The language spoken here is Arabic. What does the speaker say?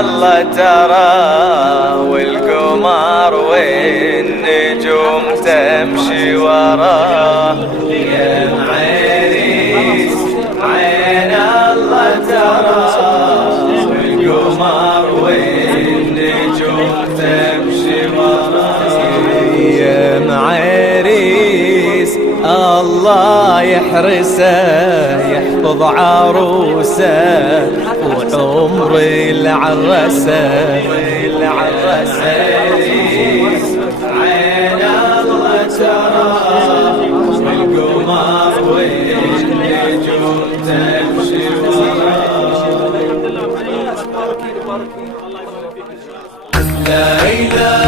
الله ترى والقمر والنجوم تمشي وراه. يا معريس عين الله ترى والقمر والنجوم تمشي وراه. يا معريس الله يحرسه يحفظ عروسه وعمر العرسه. عين الله ترى والقمر والنجوم تمشي وراه. لا إله